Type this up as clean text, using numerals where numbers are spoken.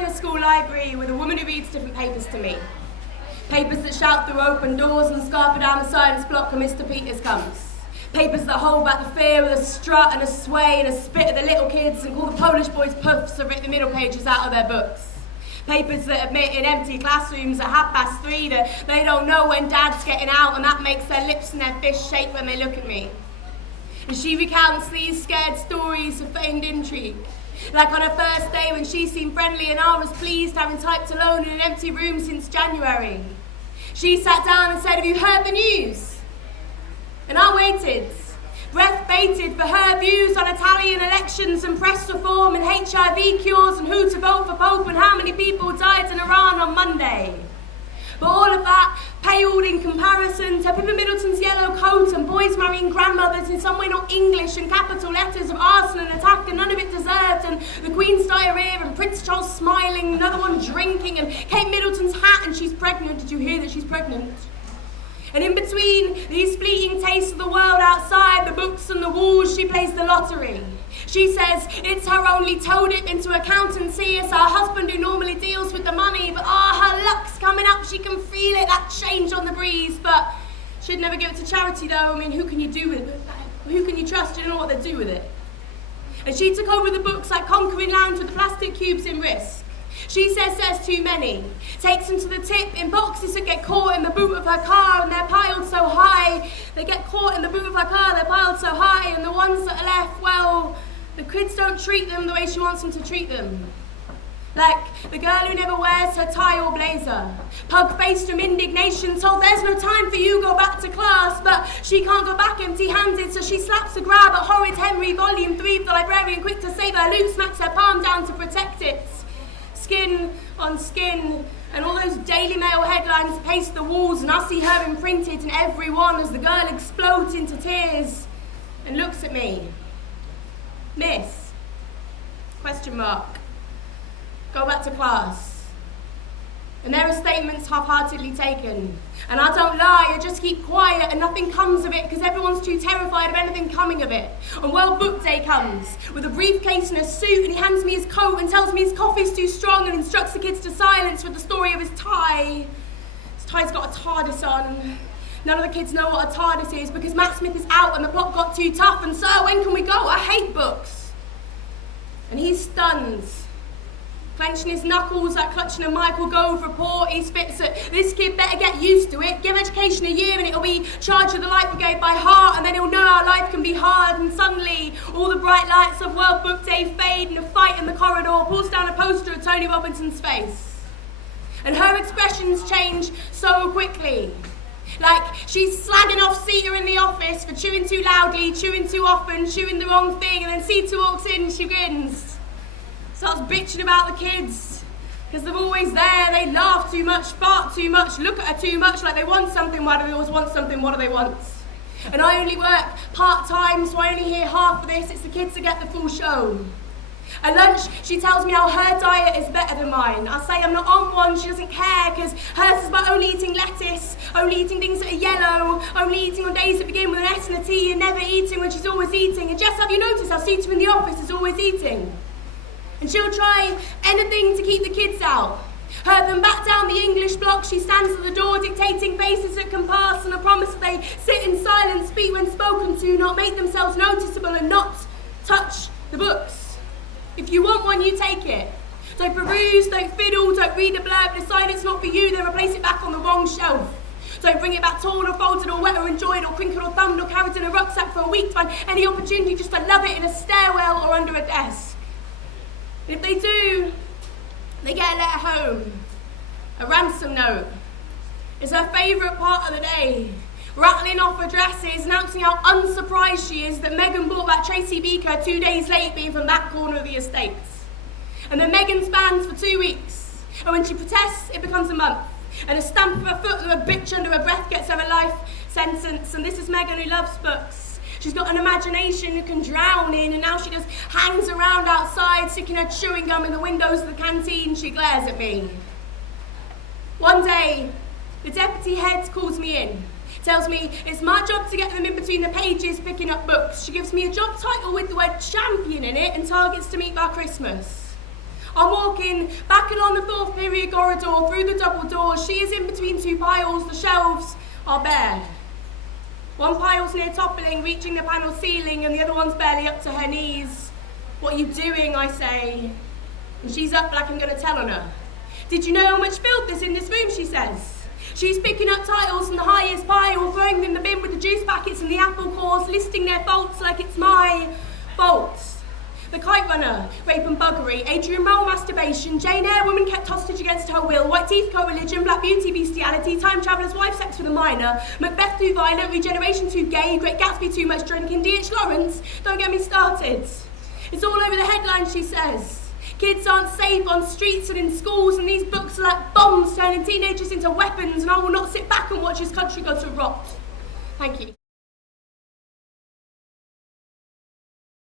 in a school library with a woman who reads different papers to me. Papers that shout through open doors and scarper down the science block when Mr. Peters comes. Papers that hold back the fear with a strut and a sway and a spit at the little kids and call the Polish boys puffs and rip the middle pages out of their books. Papers that admit in empty classrooms at 3:30 that they don't know when Dad's getting out, and that makes their lips and their fists shake when they look at me. And she recounts these scared stories of feigned intrigue. Like on her first day when she seemed friendly and I was pleased, having typed alone in an empty room since January. She sat down and said, "Have you heard the news?" And I waited, breath baited for her views on Italian elections and press reform and HIV cures and who to vote for Pope and how many people died in Iran on Monday. But all of that paled in comparison to Pippa Middleton's yellow coat and boys marrying grandmothers in some way not English and capital letters of arson and attack and none of it deserved, and the Queen's diarrhea and Prince Charles smiling, another one drinking, and Kate Middleton's hat and she's pregnant. Did you hear that she's pregnant? And in between these fleeting tastes of the world outside, the books and the walls, she plays the lottery. She says it's her only toe dip into accountancy. It's her husband who normally deals with the money, but her luck's coming up. She can feel it, that change on the breeze. But she'd never give it to charity, though. I mean, who can you do with it? Who can you trust? You don't know what they do with it. And she took over the books like Conquering Land with the plastic cubes in Risk. She says there's too many, takes them to the tip in boxes that get caught in the boot of her car and they're piled so high. They get caught in the boot of her car, they're piled so high, and the ones that are left, well, the kids don't treat them the way she wants them to treat them. Like the girl who never wears her tie or blazer, pug-faced from indignation, told there's no time for you, go back to class, but she can't go back empty-handed, so she slaps a grab at Horrid Henry, Volume 3 of the librarian, quick to save her loot, smacks her palm down to protect it. Skin on skin, and all those Daily Mail headlines paste the walls, and I see her imprinted in every one as the girl explodes into tears and looks at me. "Miss, question mark, go back to class." And there are statements half-heartedly taken. And I don't lie, I just keep quiet and nothing comes of it because everyone's too terrified of anything coming of it. And World Book Day comes with a briefcase and a suit, and he hands me his coat and tells me his coffee's too strong and instructs the kids to silence with the story of his tie. His tie's got a TARDIS on. None of the kids know what a TARDIS is because Matt Smith is out and the plot got too tough, and "Sir, when can we go? I hate books." And he's stunned. Clenching his knuckles like clutching a Michael Gove report, he spits at, "This kid better get used to it. Give education a year and it'll be Charge of the Light Brigade by heart, and then he'll know how life can be hard." And suddenly, all the bright lights of World Book Day fade, and a fight in the corridor pulls down a poster of Tony Robinson's face. And her expressions change so quickly. Like she's slagging off Sita in the office for chewing too loudly, chewing too often, chewing the wrong thing, and then Sita walks in and she grins. Starts bitching about the kids, because they're always there, they laugh too much, fart too much, look at her too much, like they want something. Why do they always want something? What do they want? And I only work part-time, so I only hear half of this. It's the kids that get the full show. At lunch, she tells me how her diet is better than mine. I say I'm not on one, she doesn't care, because hers is about only eating lettuce, only eating things that are yellow, only eating on days that begin with an S and a T, and never eating when she's always eating. And Jess, have you noticed how Sita in the office is always eating? And she'll try anything to keep the kids out. Herd them back down the English block, she stands at the door dictating faces that can pass, and a promise that they sit in silence, speak when spoken to, not make themselves noticeable, and not touch the books. If you want one, you take it. Don't peruse, don't fiddle, don't read a blurb, decide it's not for you, then replace it back on the wrong shelf. Don't bring it back torn or folded or wet or enjoyed or crinkled or thumbed or carried in a rucksack for a week to find any opportunity just to love it in a stairwell or under a desk. If they do, they get a letter home, a ransom note. It's her favourite part of the day, rattling off addresses, announcing how unsurprised she is that Megan bought that Tracy Beaker 2 days late, being from that corner of the estates. And then Megan spans for 2 weeks, and when she protests, it becomes a month. And a stamp of her foot and a bitch under her breath gets her a life sentence. And this is Megan who loves books. She's got an imagination you can drown in, and now she just hangs around outside, sticking her chewing gum in the windows of the canteen. She glares at me. One day, the deputy head calls me in, tells me it's my job to get them in between the pages picking up books. She gives me a job title with the word champion in it and targets to meet by Christmas. I'm walking back along the fourth period corridor through the double doors. She is in between two piles. The shelves are bare. One pile's near toppling, reaching the panel ceiling, and the other one's barely up to her knees. What are you doing, I say? And she's up like I'm going to tell on her. Did you know how much filth is in this room, she says. She's picking up titles from the highest pile, throwing them in the bin with the juice packets and the apple cores, listing their faults like it's my fault. The Kite Runner, rape and buggery, Adrian Mole masturbation, Jane Eyre woman kept hostage against her will, White Teeth co-religion, Black Beauty bestiality, Time Traveller's wife sex with a minor, Macbeth too violent, Regeneration too gay, Great Gatsby too much drinking, D.H. Lawrence, don't get me started. It's all over the headlines, she says. Kids aren't safe on streets and in schools, and these books are like bombs turning teenagers into weapons, and I will not sit back and watch this country go to rot. Thank you.